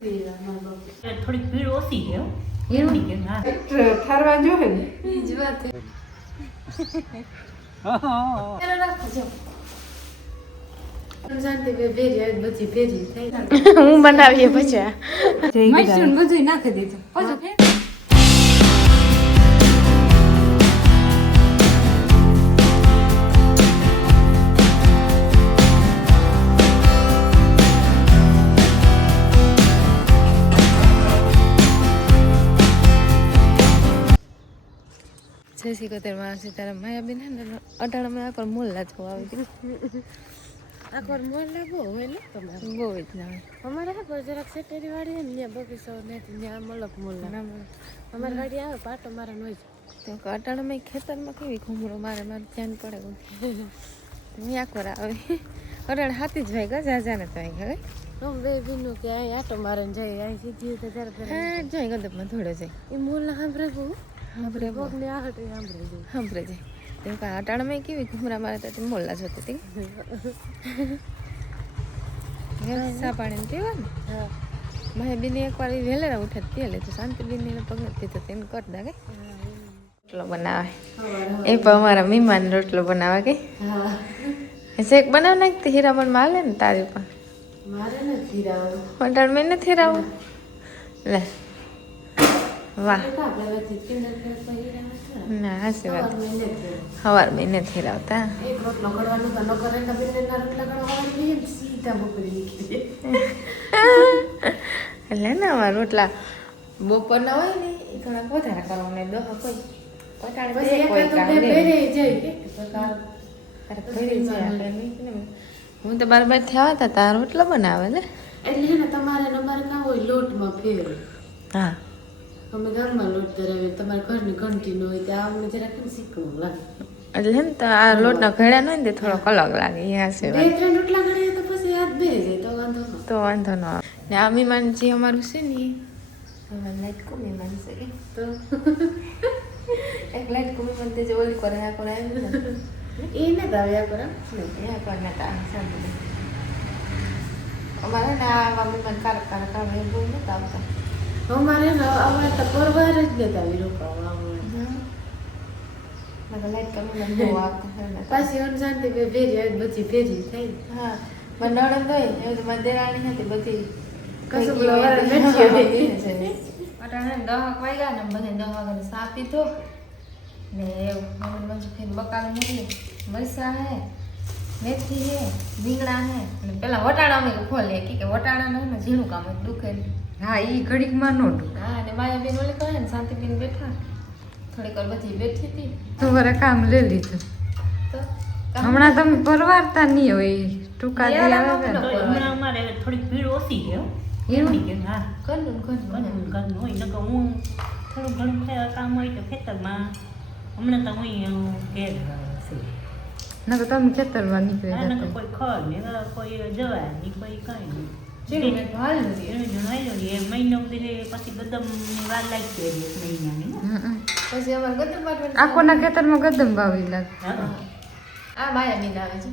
થોડીક ભીડ ઓછી છે એવું? કેમ હા ઠરવા જો હે જ વાત હું. બનાવીએ પછી ને બધું નાખી દીધું. પછી ફેર. જય શ્રી કતરમાં માયાબેન હે ને અટાણામાં આખર મોલ્લા જોવા આવી ગયું. આખો મોલ્લા બહુ હોય ને તમારે? બહુ જ ના. અમારે હા પણ જરાક સેટેરી વાળી ને ત્યાં બગીચો ને ત્યાં મલક મોલ્લા. અમારે ગાડી આવે પાટો મારે તો કે અટાણામાં ખેતરમાં કેવી ઘૂમરો મારે મારે ધ્યાન પડે ત્યાં આખર આવે. અટાણે હાથી જ ભાઈ ગજા જાને તો અહીં હવે. આમ બે બીનું કે અહીં આટો મારે ને જાય અહીં સીધી તો જરા જાય હા જોઈ ગદપમાં થોડો જાય. એ મોરલા સાંભળે બહુ? બહુ. પગને આહટ સાંભળે જાય સાંભળે જાય તો કે અટાણામાં કેવી? ઘૂમરા મારે તો મોલ્લા જતી હતી સા પાણી પીવા ને? મારે બેની એકવાર વહેલેરા ઉઠે તો પગ નથી પીતો તેને કર દે કે. રોટલો બનાવે. એ પણ અમારા મહેમાન રોટલો બનાવે કે. શેક બનાવ નાખતી હીરામણમાં હાલે ને તારી પણ મારે નથી રાવું મેં નથી રાવું લે. વાહ. ના હાસી વાત. સવાર મહિને થઈ બપોરે એટલે ને અમારા રોટલા બપોરના હોય ને એ થોડાક વધારે કરવાના દહ કોઈ. કે. કે. હું તો બાર બાર થયા હતા તાર રોટલા બનાવે ને. એટલે તમારે ને અમારે કામ હોય લોટમાં ફેર. હા. અમે ગામમાં લોટ ધરાવીએ તમારે ઘરની ઘંટી ન હોય ત્યાં અમને જરાક શીખવું લાગે. એટલે ને તો આ લોટના ઘડા નહીં ને થોડોક અલગ લાગે એ હાસે બે ત્રણ રોટલા કરીએ તો પછી હાથ બે જાય તો વાંધો ન તો વાંધો ન આવે. ને આ મહેમાન જે અમારું છે ને એ લાઈટ કો મહેમાન છે કે તો? એક લાઈટ કો મહેમાન તે જે ઓલી કરે આ કરે એ ને દાવ્યા કરો? ત્યાં પર ને તા સાંભળે. અમારે ને આ મને કારક કારક આવે એ બહુ નતા આવતા. અમારે અમારે અમે તો પરવાર જ મને હે ને. પાછી શાંતિ બે ભેરી આવી બધી ભેરી થઈ. હા. મને નણંદ હોય એ તો મારી દેરાણી હતી બધી. કશું ભેગી હોય બોલાવા એટલે નથી. આવી. છે. અટાણે દહક વાગ્યા ને બધે દહ વાગ્યાને સા પીધો. ને એવું મને મંજુ ખાઈને બકાલ મૂકી મરસા હે મેથી હે રીંગણા હે. અને પેલા વટાણા અમે ખોલે કે કે વટાણા ને ઝીણું કામ દુખે નહીં. હા એ ઘડીકમાં નો હા અને માયાબેન ઓલી કહે ને શાંતિબેન બેઠા. થોડીક વાર બધી બેઠી હતી. તમારે કામ લઈ લીધું. હમણાં તમે પરવારતા નહીં હોય ટૂંકા દે આવે તો હમણાં અમારે થોડીક ભીડ ઓછી છે હો. એવું? કે હા. ઘરનું ઘરનું. ઘરનું હોય નકર હું થોડું ઘણું કામ હોય તો ખેતરમાં. હમણાં તો હું ઘેર નકર તમે ખેતરમાં નીકળી કોઈ ખર ને કોઈ જવા ની કોઈ કાંઈ નહીં. હાલ એનું જણાવ્યું એ મહિનો સુધી પછી ગદમની વાર લાગશે એક મહિનાની. પછી અમારે ગદમ પાટવાનું આખોના ખેતરમાં ગદમ વાવી લાગે. આ માયા માયાબેન આવે છે.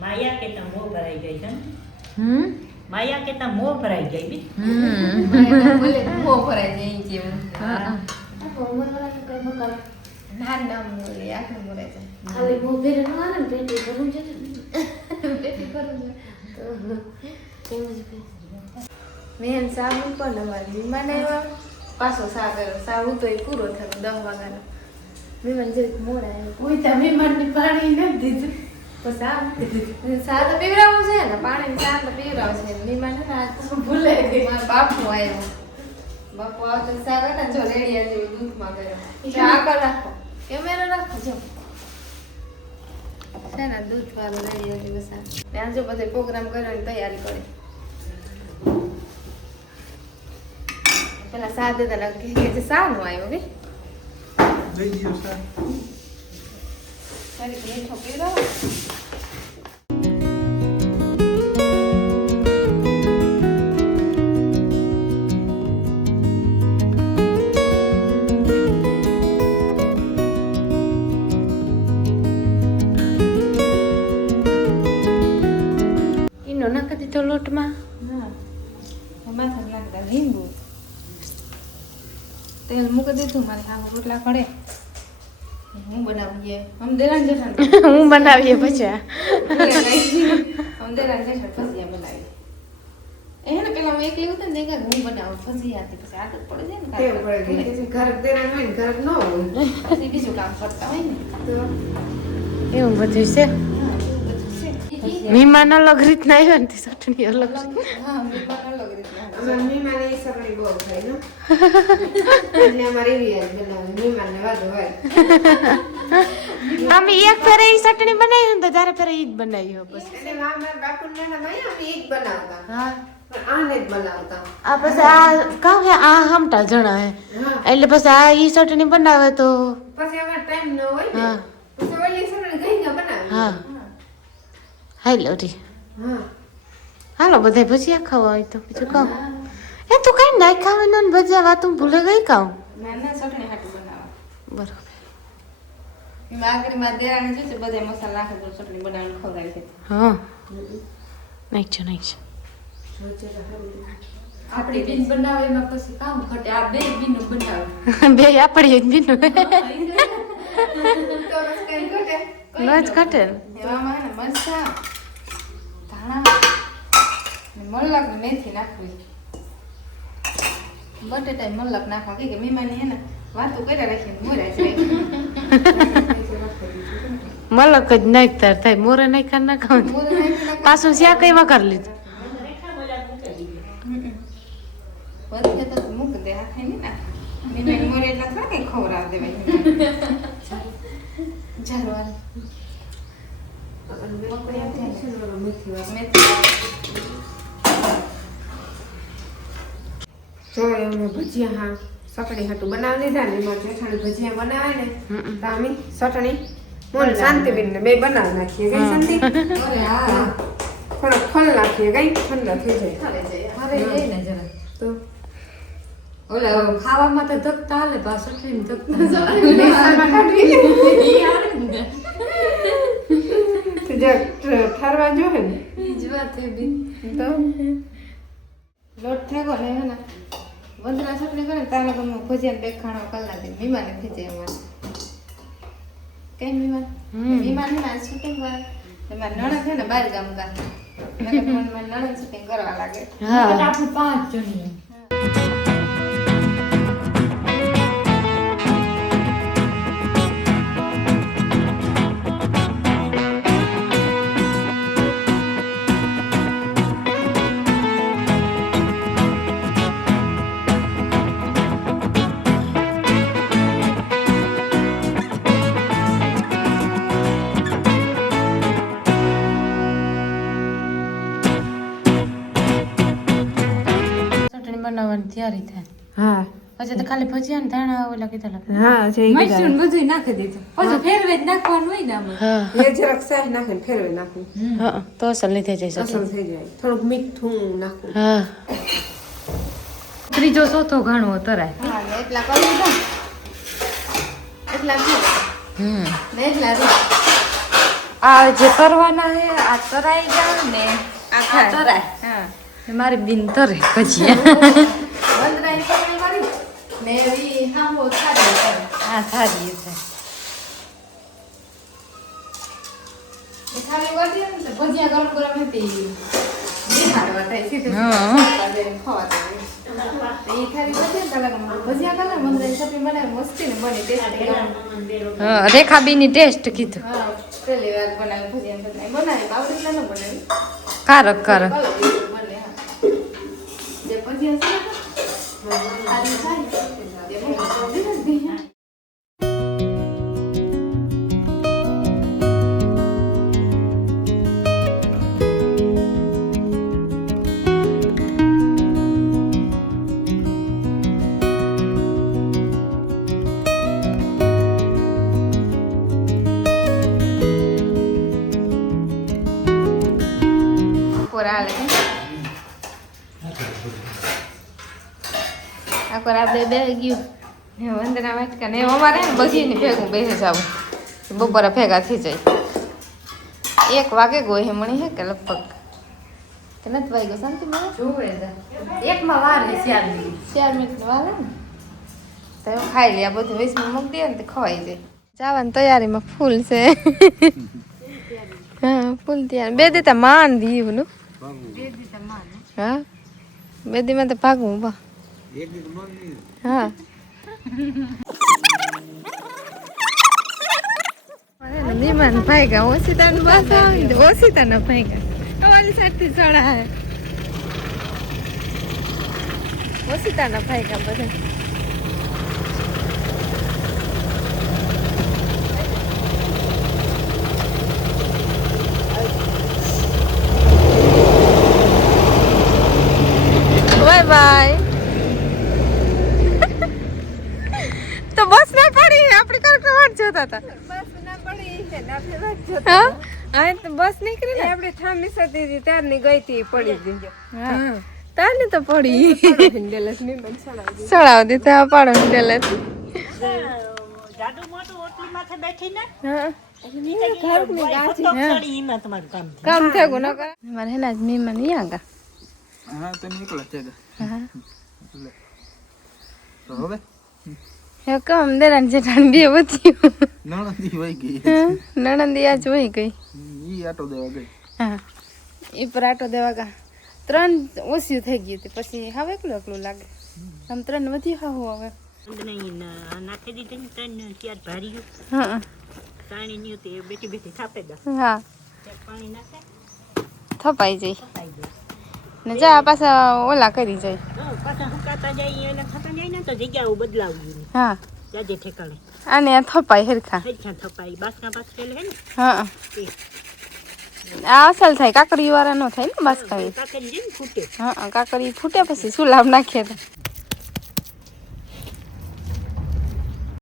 માયા કેતા મોં ભરાઈ જાય છે હમ. માયા કેતા મોં ભરાઈ જાય બી. હમ. બોલે મોં ભરાઈ જાય કે હા, હા. વાળા કે કઈ બકાલ ના નામ બોલે આખું બોલે છે. ખાલી બહુ ભરે ના ને પેટી ભરું છે કરું તો. મેં સાબુ પણ અમારી વિમાન આવ્યા પાછો સા સાબુ તો એ પૂરો થયો દસ વાગ્યાનો વિમાન જે મોડા આવ્યો કોઈ તમે મને પાણી નથી દીધું. તો પીવડાવવું છે ને પાણી સા તો છે. વિમાન ને આજ ભૂલાઈ ગઈ. મારો બાપુ આવ્યો બાપુ આવતો સા કરતા જો રેડિયા જેવું દૂધમાં જો આગળ રાખો. કેમેરો રાખો જો. છે ને દૂધ વાળું લઈ લેજો બસ ત્યાં જો બધે પ્રોગ્રામ કરવાની તૈયારી કરે. પેલા સાદે દેતા કે છે જે સા નો આવ્યો કે? ફરી મીઠો પીવડાવો? લોટમાં? હા. માથા લાગતા લીંબુ. તેલ મૂકી દીધું મારે હા રોટલા પડે હું બનાવીએ? હમ દેરાન જેઠાણ હું બનાવીએ પછી. આમ દેરાન જેઠાણ ફસિયા બનાવી એને પેલા હું એકલી હતી ને દેખા હું બનાવું ફસિયા હતી પછી આદત પડે છે ને પડી ગઈ ઘર દેરાન હોય ને ઘર ન હોય. પછી બીજું કામ કરતા હોય ને. તો એવું બધું છે? મહેમાન અલગ રીતના આવ્યા ને ચટણી અલગ એ અમે એક ફેરે એ ચટણી બનાવી ને તો તારે ફેરે ઈ જ બનાવી પછી. એ આ પછી આ કહું કે આ હમટા જણા હે. એટલે પછી આ ઈ ચટણી બનાવે તો પછી અમારે ટાઈમ ન હોય ને. હા. પછી ઓલી બનાવી હા. હાલો રી હા હાલો બધા ભજીયા ખાવા હોય તો બીજું કહો. એ તું કઈ નાઈ ખાવે ને ભજીયા વાતું ભૂલે ગઈ હાટું બરોબર. બનાવીને ખવડાવી છે હા. નાખજો નાખજો આપણી બીન બનાવે એમાં પછી કામ ઘટે. આ બે બીન બનાવે. બે આપણી જ બીનું તો ઘટે. એવામાં હે ધાણા ને મલક ને મેથી નાખવી. બટેટા મલક નાખવા કે મહેમાની હે ને વાતો કર્યા રાખીને મોરા છે મલક જ નાખતા થાય મોરે નાખ્યા ના ખાવ નાખી નાખે. પાછું શ્યા કઈ વઘાર લીધું? વધે તો મૂક દે આ ખાઈ ને મહેમાન મોરે એટલે થોડા કઈ ખવડાવ દેવાય. જો એમને ભજીયા હા ચટણી હાટું બનાવી લીધા ને એમાં જેઠાણી ભજીયા બનાવે ને તો અમે ચટણી મોન શાંતિબેન ને બે બનાવી નાખીએ કઈ શાંતિ હા થોડો ફલ નાખીએ કઈ ઠંડા થઈ જાય. હવે એ ને જરા. તો? ઓલા ખાવામાં તો ધકતા હાલે પાછું ચટણી ધકતા જે ઠરવા જોહે ને. જ વાત બી. તો? લોટ થેગો ને હે ને વંદના ચટણી કરે તારા ગમે ભજીયા બે ખાણો કલાક દે. મહેમાને થઈ જાય અમારે કઈ મહેમાન મહેમાન હે ને આજ શૂટિંગ વાર મારા નણંદ છે ને બાર ગામ કા મેં કીધું મને મારી નણંદ શૂટિંગ કરવા લાગે. હા. આપણે પાંચ જણી તૈયારી થાય. હા. પછી તો ખાલી ભજીયા ને ધાણા ઓલા કીધા લાગે. હા છે ને બધું નાખી દીધું. પછી ફેરવે જ નાખવાનું હોય ને આમાં. હા. એ જરાક શાહ નાખે ફેરવે નાખું. હા તો અસલ લીધે જાય અસલ થઈ જાય. થોડુંક મીઠું નાખું. હા. ત્રીજો ચોથો ઘાણો તરાય. હા એટલા કરી દીધો એટલા હમ. ને એટલા આ જે તરવાના હે આ તરાઈ ગયા ને આ તરાય. હા. મારી બિન તરે ભજીયા. વંદનાની ચટણી કરી ને એવી ખાધી કરે. હા સારી છે એ ખાલી વધી ને તો ભજીયા ગરમ ગરમ હતી બિહાડવા થાય સીધું. ખાવા દે, દે. ને કરે ને ને રેખાબીની ટેસ્ટ કીધું ના ન કારક કારક કલર જેવું બને બે બે ગયું. વંદના વાટકા ને અમારે ને બધી ભેગું બેસે જાવું. બપોરે ભેગા થઈ જાય. એક વાગે ગયો હે મણી હે કે લગભગ? કે નથી વાગ્યો? શાંતિ માં એકમાં વાર ચાર મિનિટ. ચાર મિનિટ વાર ને? તો ખાઈ લે આ બધું. વેસમાં મૂકી દે ને તો ખવાઈ જાય. જવાની તૈયારીમાં ફૂલ છે. હા ફૂલ તૈયાર. બે દીતા માન દીવું માન. હા? બે દીમાં તો ભાગવું બા હા. મહેમાન ભાગ્યા ઓસીતાનું બસ આવી ઓસીતાના ભાગ્યા. વાલી સાઈડથી ચડા હે ઓસીતાના ભાગ્યા બધા બાય બાય તો બસ ના પડી આપણે કાર્યક્રમ વાટ જોતા હતા બસ ના પડી છે નાફે વાત જો હા આ તો બસ નીકળી ને? આપણે થામી સતી હતી ત્યારની ગઈ હતી પડી ગઈ. હા. તાને તો પડી. ની સળાવ દીધા પાડો હિંડેલ જાડુ મોટું ઓટલી માથે બેઠી ને હા. ચડી એમાં તમારું કામ થયું. ન કરે મારે હેના જ મહેમાન ઈ આગા. હા તો નીકળે છે હા. તો હવે? હે કમ દેરાન જેઠાણ બે વધી નણંદી વહી ગઈ. નણંદી આજ વહી ગઈ. ઈ આટો દેવા ગઈ. હા. એ પર આટો દેવા ગા. ત્રણ ઓછી થઈ ગયું હતી પછી હવે એકલું એકલું લાગે. આમ ત્રણ વધી હાવું હવે. અંદર અહીં ના- નાખી દીધી ને ત્રણ ચાર ભાર્યું હા. પાણી ની હતી બેઠી બેઠી થાપે દો. હા. પાણી નાખે. થપાઈ જાય. ને જા પાછા ઓલા કરી જાય. પાછા હુકાતા જાય એને થતા જાય ને તો જગ્યાઓ બદલાવવી હા. જાજે ઠેકાણે. થપાઈ હરખા. હેઠા થપાઈ બાસકા બાસકેલ હે ને? હા. તે આ અસલ થાય કાકડી વાળા નો થાય ને બસ કઈ ફૂટે. હા કાકડી ફૂટે પછી શું લાભ નાખીએ તો?